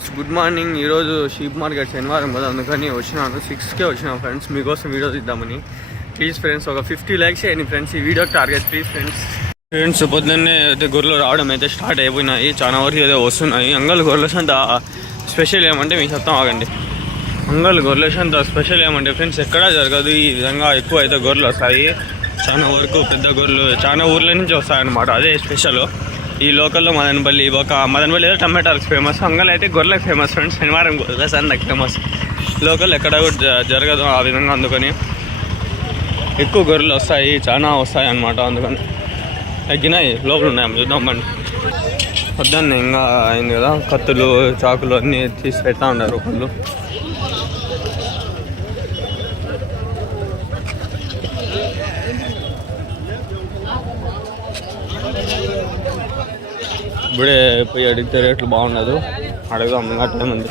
Friends, good morning. ఈరోజు sheep market శనివారం కదా, అందుకని వచ్చినాను. 6కే వచ్చినా ఫ్రెండ్స్, మీకోసం వీడియో తీద్దామని. ప్లీజ్ ఫ్రెండ్స్, ఒక 50 లైక్స్ చేయండి ఫ్రెండ్స్. ఈ వీడియో టార్గెట్ ప్లీజ్ ఫ్రెండ్స్. పొద్దున్నే అయితే గొర్రెలు రావడం అయితే స్టార్ట్ అయిపోయినాయి. చాలా వరకు ఏదో వస్తున్నాయి. అంగల్ గొర్రెల సంత స్పెషల్ ఏమంటే మీకు చెప్తాం ఆగండి. అంగల్ గొర్రెల సంత స్పెషల్ ఏమంటే ఫ్రెండ్స్, ఎక్కడా జరగదు ఈ విధంగా. ఎక్కువ అయితే గొర్రెలు వస్తాయి. చాలా వరకు పెద్ద గొర్రెలు చాలా ఊర్ల నుంచి వస్తాయన్నమాట. అదే స్పెషల్. ఈ లోకల్లో మదనపల్లి ఏదో టమాటాలకు ఫేమస్. అంగల్ అయితే గొర్రెలకు ఫేమస్ ఫ్రెండ్స్. శనివారం గొర్రెల సంతకి ఫేమస్. లోకల్ ఎక్కడ కూడా జరగదు ఆ విధంగా. అందుకని ఎక్కువ గొర్రెలు వస్తాయి, చాలా వస్తాయి అన్నమాట. అందుకని తగ్గినాయి, లోపల ఉన్నాయి, చూద్దాం బండి. పొద్దున్నే ఇంకా అయింది కదా, కత్తులు చాకులు అన్నీ తీసి పెడతా ఉన్నారు ఒకళ్ళు. ఇప్పుడే పోయి అడిగితే రేట్లు బాగుండదు, అడుగుదాం ఇంకా టైం ఉంది.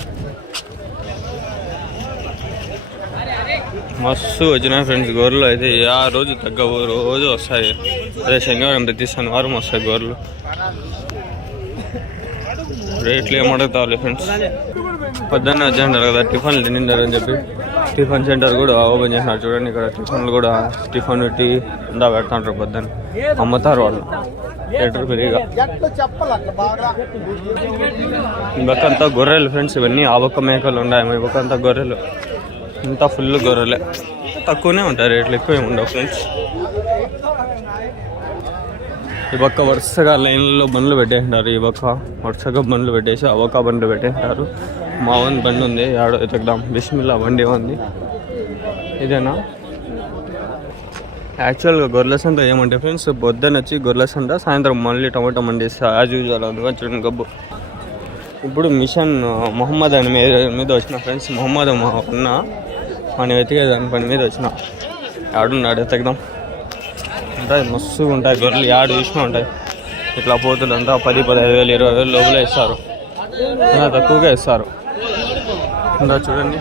మస్తు వచ్చినాయి ఫ్రెండ్స్ గొర్రెలు అయితే. ఆ రోజు తగ్గవు, రోజు వస్తాయి. అదే శనివారం ప్రతి శనివారం వస్తాయి గొర్రెలు. రేట్లు ఏమడుగుతావులే ఫ్రెండ్స్. పొద్దున్న వచ్చారు కదా, టిఫిన్లు తినిండారని చెప్పి టిఫిన్ సెంటర్ కూడా ఓపెన్ చేసినారు. చూడండి, ఇక్కడ టిఫిన్లు కూడా, టిఫిన్ టీ అంతా పెడతాంటారు. పొద్దున్న అమ్ముతారు వాళ్ళు లీటర్ ఫ్రీగా. ఈ పక్క అంతా గొర్రెలు ఫ్రెండ్స్. ఇవన్నీ ఆ పక్క మేకలు ఉన్నాయి, ఈ పక్క అంతా గొర్రెలు. ఇంత ఫుల్ గొర్రెలే. తక్కువనే ఉంటాయి రేట్లు, ఎక్కువ ఏమి ఉండవు ఫ్రెండ్స్. ఈ పక్క వరుసగా లైన్లలో బండ్లు పెట్టేసినారు. ఈ పక్క వరుసగా బండ్లు పెట్టేసి ఆ పక్క బండ్లు పెట్టేసినారు. మా వన్ బండి ఉంది, ఆడో ఎతకదాం. బిస్మిల్లా బండి ఉంది. ఇదేనా యాక్చువల్గా గొర్రెల సంత ఏమంటే ఫ్రెండ్స్, పొద్దున్న వచ్చి గొర్రెల సంత, సాయంత్రం మళ్ళీ టమాటో మండి యాజ్ యూజువల్. అందుకని చూడండి గబ్బు. ఇప్పుడు మిషన్ మొహమ్మద్ అని మీద వచ్చిన ఫ్రెండ్స్. మొహమ్మద్ ఉన్న మనం వెతికేదాని పని మీద వచ్చిన. ఆడున్నాడు, ఎతకదాం. ఉంటాయి, మస్తుగా ఉంటాయి గొర్రెలు. ఆడు చూసినా ఉంటాయి. ఇట్లా పోతులంతా 10,000, 15,000, 20,000 లోపల ఇస్తారు. అలా తక్కువగా ఇస్తారు. ఇంకా చూడండి,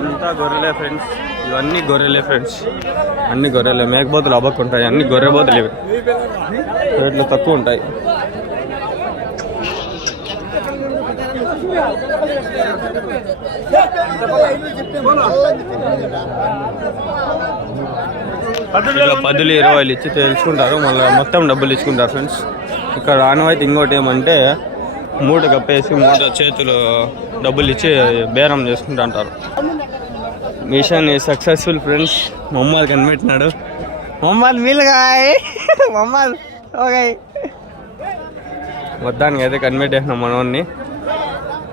అంతా గొర్రెలే ఫ్రెండ్స్. ఇవన్నీ గొర్రెలే ఫ్రెండ్స్, అన్ని గొర్రెలే. మేకపోతులు అవ్వకుంటాయి, అన్ని గొర్రెపోతులు. ఇవి రేట్లు తక్కువ ఉంటాయి. ఇక 10, 20 ఇచ్చి తెలుసుకుంటారు. మళ్ళీ మొత్తం డబ్బులు ఇచ్చుకుంటారు ఫ్రెండ్స్. ఇక్కడ ఆనవాయితీ ఇంకోటి ఏమంటే, మూట కప్పేసి మూట చేతులు డబ్బులు ఇచ్చి బేరం చేసుకుంటూ అంటారు. Mission successful friends. మొహమ్మద్ కనిపెట్టినాడు. మొహమ్మద్ మిల్గాయ్, మొహమ్మద్ ఓగాయ్. మొత్తానికి అయితే కనిపెట్టేసినాం మనోడిని.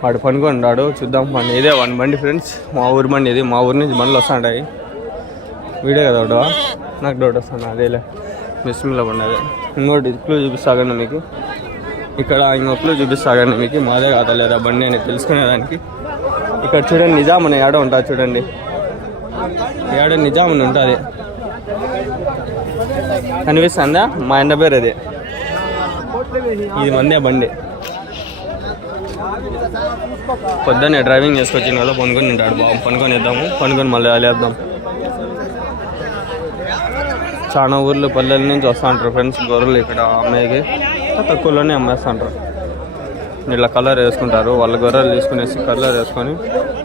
వాడు పనుకున్నాడు. చూద్దాం పండి. ఇదే వన్ బండి ఫ్రెండ్స్, మా ఊరి బండి ఇది. మా ఊరి నుంచి బండ్లు వస్తుంటాయి. వీడియో కదా ఒకటా, నాకు డౌట్ వస్తాను. అదేలే బిస్మిల్లా బండి. అదే ఇంకోటి క్లూ చూపిస్తాగండి మీకు. ఇక్కడ ఇంకొక క్లూ చూపిస్తాగండి మీకు. మాదే కాదా లేదా బండి అని తెలుసుకునేదానికి. ఇక్కడ చూడండి, నిజాం అనే ఏడ ఉంటుంది చూడండి. ఏడ నిజాం అని ఉంటుంది, కనిపిస్తుందా? మా ఎండ పేరు అది. ఇది మందే బండి. పొద్దున్నే డ్రైవింగ్ చేసుకొచ్చిన కదా, పనుకొని తింటాడు. బాబు పనుకొని ఇద్దాము, పనుకొని మళ్ళీ వేద్దాం. చాలా ఊర్లు పల్లెల నుంచి వస్తూ ఉంటారు ఫ్రెండ్స్ గొర్రెలు ఇక్కడ అమ్మాయికి. తక్కువలోనే అమ్మేస్తుంటారు. ఇట్లా కలర్ వేసుకుంటారు. వాళ్ళ గొర్రెలు తీసుకునేసి కలర్ వేసుకొని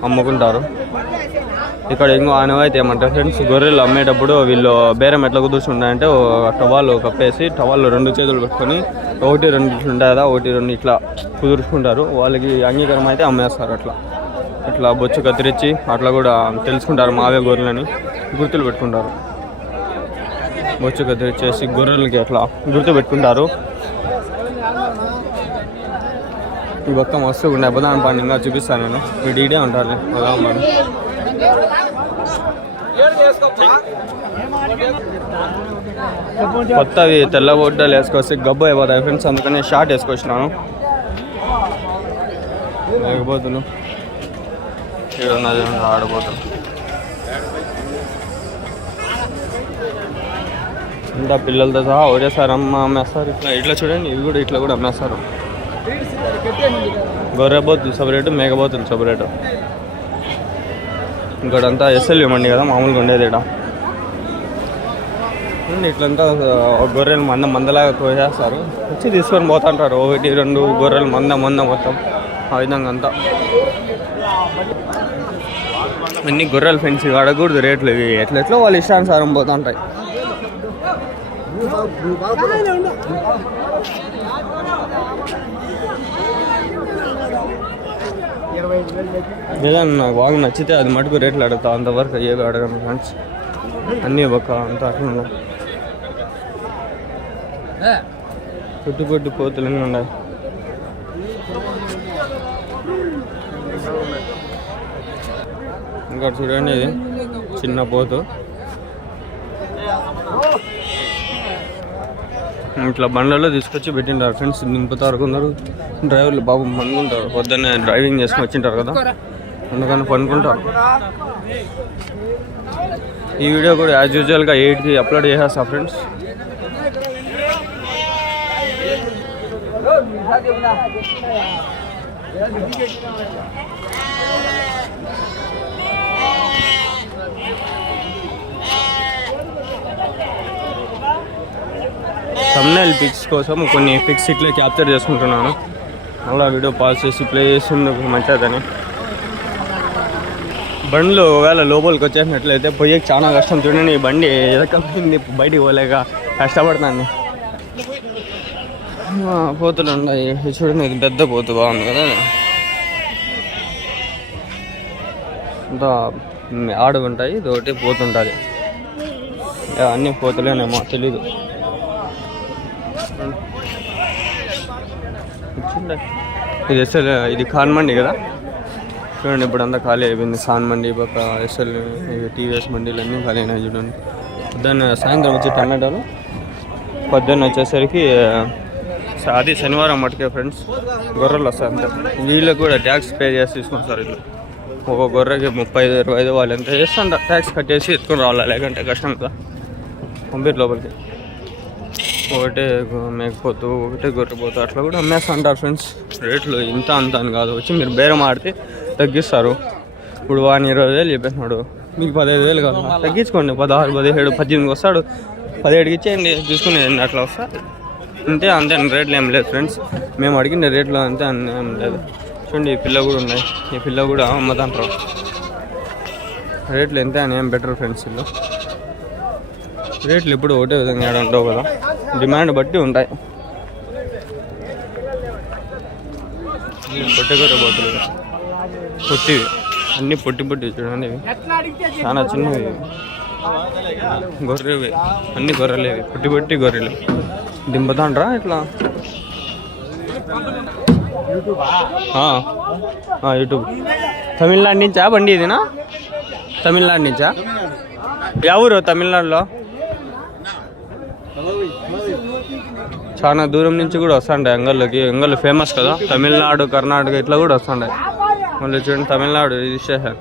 అమ్ముకుంటారు. ఇక్కడ ఇంకో ఆనవాయితీ ఏమంటే ఫ్రెండ్స్, గొర్రెలు అమ్మేటప్పుడు వీళ్ళు బేరం ఎట్లా కుదుర్చుంటాయంటే, టవాళ్ళు కప్పేసి టవాళ్ళు 2 చేతులు పెట్టుకొని 1, 2 ఉంటాయి కదా, 1, 2 ఇట్లా కుదుర్చుకుంటారు. వాళ్ళకి అంగీకారం అయితే అమ్మేస్తారు. అట్లా బొచ్చు కత్తిరించి అట్లా కూడా తెలుసుకుంటారు. మావే గొర్రెలని గుర్తులు పెట్టుకుంటారు. బొచ్చు కత్తిరించేసి గొర్రెలకి అట్లా గుర్తు పెట్టుకుంటారు. ఈ పక్క మస్తు ఉన్నాయి. బదాం పండు ఇంకా చూపిస్తాను నేను. వీడిడే ఉంటారు. బదాం పండు కొత్తవి తెల్ల బొడ్డలు వేసుకొచ్చి గబ్బు అయిపోతాయి ఫ్రెండ్స్. అందుకని షార్ట్ వేసుకొచ్చినాను. లేకపోతులు ఆడబోతులు ఇంత పిల్లలతో సహా ఒకటేసారి అమ్మేస్తారు. ఇట్లా చూడండి, ఇవి కూడా ఇట్లా కూడా అమ్మేస్తారు. గొర్రెబోతులు సపరేటు, మేకపోతులు సపరేటు. ఇక్కడంతా ఎస్ఎల్వి మండి కదా, మామూలుగా ఉండేది. ఇక్కడ ఇట్లంతా గొర్రెలు మందలాగా కోసేస్తారు, వచ్చి తీసుకొని పోతుంటారు. 1-2 గొర్రెలు మంద మొత్తం ఆ విధంగా అంతా. అన్ని గొర్రెలు ఫ్రెండ్స్, ఇవి అడగకూడదు రేట్లు, ఇవి ఎట్లెట్లో వాళ్ళు ఇష్టానుసారం పోతుంటాయి. ఏదన్నా నాకు బాగా నచ్చితే అది మటుకు రేట్లు అడుగుతా, అంతవరకు ఏదో అడగను ఫ్రెండ్స్. అన్నీ ఒక అంత అట్లా పుట్టు పోతులన్నీ ఉన్నాయి. ఇంకా చూడండి, ఇది చిన్న పోతు. ఇట్లా బండ్లలో తీసుకొచ్చి పెట్టింటారు ఫ్రెండ్స్, నింపుతారు. కొందరు డ్రైవర్లు బాబు పనుకుంటారు, పొద్దున్నే డ్రైవింగ్ చేసుకుని వచ్చింటారు కదా, అందుకని పనుకుంటారు. ఈ వీడియో కూడా యాజ్ యూజువల్గా 8కి అప్లోడ్ చేసేస్తా ఫ్రెండ్స్. థంబ్నెయిల్ పిక్స్ కోసం కొన్ని పిక్స్ ఇట్లా క్యాప్చర్ చేసుకుంటున్నాను. అలా వీడియో పాస్ చేసి ప్లే చేసేందుకు మంచిదని. బండ్లు ఒకవేళ లోపలికి వచ్చేసినట్లయితే పోయేకి చాలా కష్టం. చూడండి, ఈ బండి ఎదకపోయింది, బయటికి పోలేక కష్టపడుతున్నాను. పోతులు ఉన్నాయి చూడండి, ఇది పెద్ద పోతు బాగుంది కదా. అంతా ఆడు ఉంటాయి, ఇది ఒకటి పోతుంటుంది. అన్నీ పోతులేనేమో తెలీదు. ఇది ఎస్ఎల్, ఇది ఖాన్ మండి కదా. చూడండి ఇప్పుడు అంతా ఖాళీ అయిపోయింది. ఖాన్ మండి పక్క ఎస్ఎల్, టీవీఎస్ మండీలు అన్నీ ఖాళీ అయినాయి చూడండి. పొద్దున్న సాయంత్రం వచ్చి టమాటాలు, పొద్దున్న వచ్చేసరికి అది శనివారం మటుకే ఫ్రెండ్స్ గొర్రెలు వస్తాయి అంతే. వీళ్ళకి కూడా ట్యాక్స్ పే చేసి తీసుకుని సార్. ఇల్లు ఒక గొర్రెకి 35-25 వాళ్ళు ఎంత చేస్తుంట ట్యాక్స్ కట్టేసి ఎత్తుకొని రావాలి, లేకంటే కష్టం కదా పంపిరు లోపలికి. ఒకటే మేకపోతు, ఒకటే గొర్రెపోతు అట్లా కూడా అమ్మేస్తుంటారు ఫ్రెండ్స్. రేట్లు ఇంత అంత అని కాదు, వచ్చి మీరు బేరం ఆడితే తగ్గిస్తారు. ఇప్పుడు వాడిని 20,000 చెప్పేసినాడు, మీకు 15,000 కాదు, తగ్గించుకోండి. 16, 17, 18 వస్తాడు, 17కి ఇచ్చేయండి, తీసుకునేది అట్లా వస్తా అంతే. రేట్లు ఏం లేదు ఫ్రెండ్స్, మేము అడిగిన రేట్లు అంతే, ఏం లేదు. చూడండి ఈ పిల్ల కూడా ఉన్నాయి, ఈ పిల్ల కూడా అమ్మదంటారు. రేట్లు ఎంత అని ఏం బెటర్ ఫ్రెండ్స్. ఇల్లు రేట్లు ఇప్పుడు ఒకటే విధంగా ఏడ ఉండవు కదా, డిమాండ్ బట్టి ఉంటాయి. పొట్టగొర్రె పోతులు పొట్టివి, అన్నీ పొట్టి చూడండి. ఇవి చాలా చిన్నవి గొర్రెవి, అన్ని గొర్రెలేవి, పొట్టి గొర్రెలు. దింపుతాండ్రా ఇట్లా యూట్యూబ్. తమిళనాడు నుంచా బండి ఇదినా? తమిళనాడు నుంచా? ఎవరు తమిళనాడులో? చాలా దూరం నుంచి కూడా వస్తుంటాయి అంగళ్ళకి. అంగళ్ళు ఫేమస్ కదా, తమిళనాడు, కర్ణాటక ఇట్లా కూడా వస్తుంటాయి. మళ్ళీ చూడండి తమిళనాడు ఇది స్టేషన్.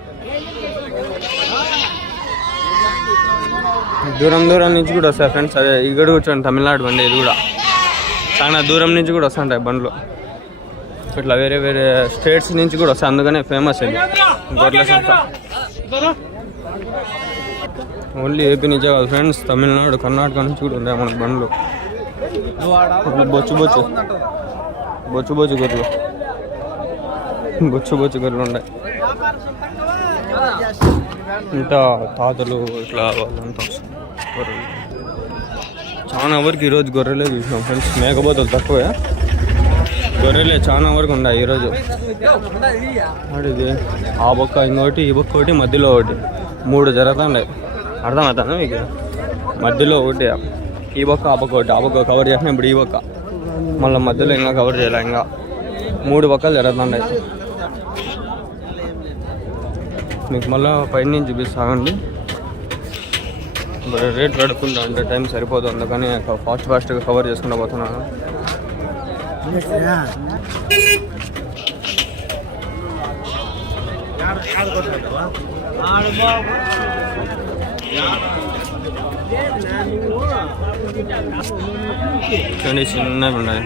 దూరం నుంచి కూడా వస్తాయి ఫ్రెండ్స్. అదే ఇక్కడ కూర్చోండి తమిళనాడు బండి, ఇది కూడా చాలా దూరం నుంచి కూడా వస్తుంటాయి బండ్లు. ఇట్లా వేరే స్టేట్స్ నుంచి కూడా వస్తాయి, అందుకనే ఫేమస్ ఇది గొర్రెల సంత. ఓన్లీ ఏపీ నుంచే కాదు ఫ్రెండ్స్, తమిళనాడు, కర్ణాటక నుంచి కూడా ఉన్నాయి మనకు బండ్లు. బొచ్చు గొర్రెలు, బొచ్చు గొర్రెలు ఉన్నాయి. ఇంత తాతలు ఇట్లా వాళ్ళంతా గొర్రెలు. చాలా వరకు ఈరోజు గొర్రెలే చూసినాం ఫ్రెండ్స్, మేకపోతలు తక్కువే, గొర్రెలే చాలా వరకు ఉన్నాయి ఈరోజు. ఇది ఆ బొక్క ఇంకోటి, ఈ బొక్క ఒకటి, మధ్యలో ఒకటి, 3 జరుగుతున్నాయి. అర్థమవుతాను మీకు? మధ్యలో ఒకటి ఈ బొక్క, ఆ బొక్క ఒకటి, ఆ బొక్క కవర్ చేసినా ఇప్పుడు ఈ బొక్క, మళ్ళీ మధ్యలో ఇంకా కవర్ చేయాలి. ఇంకా 3 బొక్కలు జరుగుతున్నాయి. మీకు మళ్ళీ పైన నుంచి చూపిస్తానండి. రేట్ అడుక్కుంటా అంటే టైం సరిపోదు, అందుకని ఫాస్ట్గా కవర్ చేసుకుంటూ పోతున్నాను. చూడండి చిన్నవి ఉన్నాయి.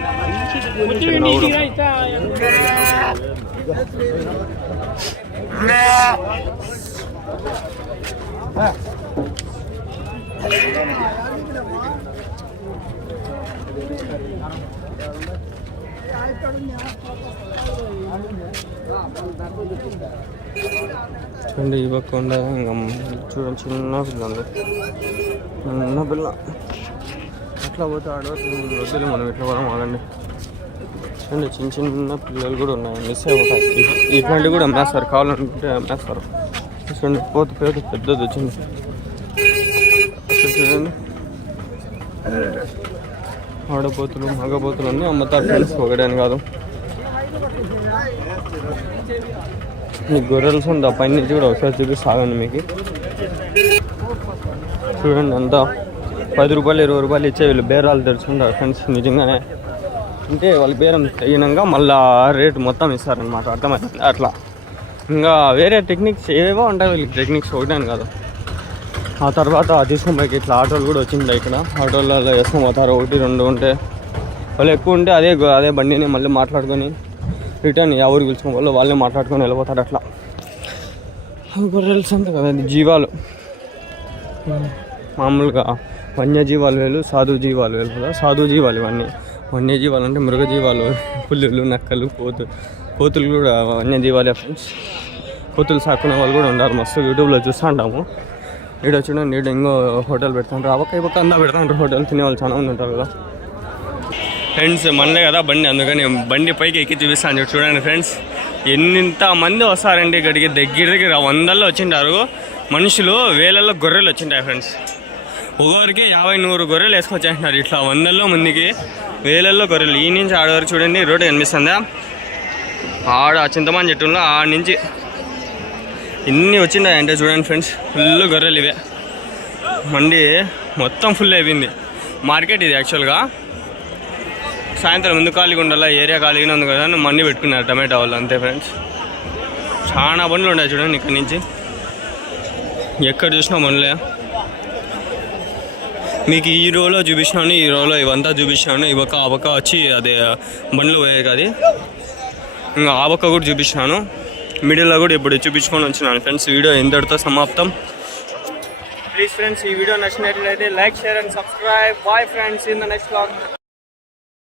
చూడండి ఇవ్వకుండా ఇంకా చూడండి చిన్న పిల్ల ఉంది, చిన్న పిల్ల. అట్లా పోతే ఆడవచ్చు వద్దులే మనం ఇట్లా కూడా ఆగండి. చూడండి చిన్న చిన్న పిల్లలు కూడా ఉన్నాయి, మిస్ అయిపోతాయి. ఇట్లాంటివి కూడా అమ్మేస్తారు, కావాలనుకుంటే అమ్మేస్తారు. చూడండి పోతు పెద్దది వచ్చింది. చూడండి ఆడపోతులు మగపోతులు అన్నీ అమ్ముతారు ఫ్రెండ్స్, ఒకటే అని కాదు. మీకు గొర్రెలు ఉంది పైన నుంచి కూడా ఒకసారి చూపిస్తాగండి మీకు. చూడండి అంతా 10 రూపాయలు 20 రూపాయలు ఇచ్చే వీళ్ళు బేరాలు తెరుచుకుంటారు ఫ్రెండ్స్. నిజంగానే అంటే వాళ్ళు బేరం తగినంగా మళ్ళీ రేటు మొత్తం ఇస్తారనమాట, అర్థమవుతుంది. అట్లా ఇంకా వేరే టెక్నిక్స్ ఏవేవో ఉంటాయి వీళ్ళకి, టెక్నిక్స్ ఒకటే కాదు. ఆ తర్వాత తీసుకొని పోయి ఇట్లా ఆటోలు కూడా వచ్చింటాయి ఇక్కడ. ఆటోలలో వేసుకొని పోతారు, 1 2 ఉంటే. వాళ్ళు ఎక్కువ ఉంటే అదే బండిని మళ్ళీ మాట్లాడుకొని రిటర్న్ ఎవరికి పిలుచుకోవాలి వాళ్ళే మాట్లాడుకొని వెళ్ళిపోతారు. అట్లా గొర్రెలు అంతే కదా, జీవాలు మామూలుగా వన్యజీవాలు వేలు, సాధు జీవాలు వేలు కదా. సాధు జీవాలు ఇవన్నీ. వన్యజీవాలు అంటే మృగజీవాలు, పుల్లులు, నక్కలు, కోతులు కూడా వన్యజీవాలే ఫ్రెండ్స్. కోతులు సాకునే వాళ్ళు కూడా ఉన్నారు, మస్తు యూట్యూబ్లో చూస్తూ ఉంటాము. ఇక్కడ చూడండి, ఇక్కడ ఇంకో హోటల్ పెడతాంటారు, ఈ పక్క అంతా పెడతాంటారు హోటల్. తినేవాళ్ళు చాలా మంది ఉంటారు కదా ఫ్రెండ్స్. మనలే కదా బండి, అందుకని బండి పైకి ఎక్కి చూపిస్తాను చూడండి ఫ్రెండ్స్. ఎంత మంది వస్తారండి ఇక్కడికి, దగ్గర 100లో వచ్చింటారు మనుషులు, వేలల్లో గొర్రెలు వచ్చింటాయి ఫ్రెండ్స్. ఒకరికి 50-100 గొర్రెలు వేసుకొచ్చేస్తున్నారు ఇట్లా 100లో మందికి, వేలల్లో గొర్రెలు. ఈ నుంచి ఆడ వరకు చూడండి రోడ్డు కనిపిస్తుందా, ఆడ చింతమాన్ చెట్టులో ఆడ నుంచి ఇన్ని వచ్చింటాయి అంటే చూడండి ఫ్రెండ్స్. ఫుల్ గొర్రెలు ఇవే, మండి మొత్తం ఫుల్ అయిపోయింది. మార్కెట్ ఇది యాక్చువల్గా. సాయంత్రం ముందు ఖాళీగా ఉండాల, ఏరియా ఖాళీగానే ఉంది కదా అని మండి పెట్టుకున్నారు టమాటా వాళ్ళు, అంతే ఫ్రెండ్స్. చాలా బండ్లు ఉన్నాయి చూడండి ఇక్కడి నుంచి, ఎక్కడ చూసినా బండ్లే. మీకు ఈ రోలో చూపించినాను, ఈ రోలో ఇవంతా చూపించినాను. ఈ పక్క ఆ పక్క వచ్చి అదే బండ్లు పోయాయి కదా, ఇంకా ఆ పక్క కూడా చూపించినాను. మిడిల్లో కూడా ఇప్పుడు చూపించుకొని వచ్చినాను ఫ్రెండ్స్. వీడియో ఎంతటితో సమాప్తం. ప్లీజ్ ఫ్రెండ్స్, ఈ వీడియో నచ్చినట్లయితే like, share and subscribe. Bye friends, in the next vlog.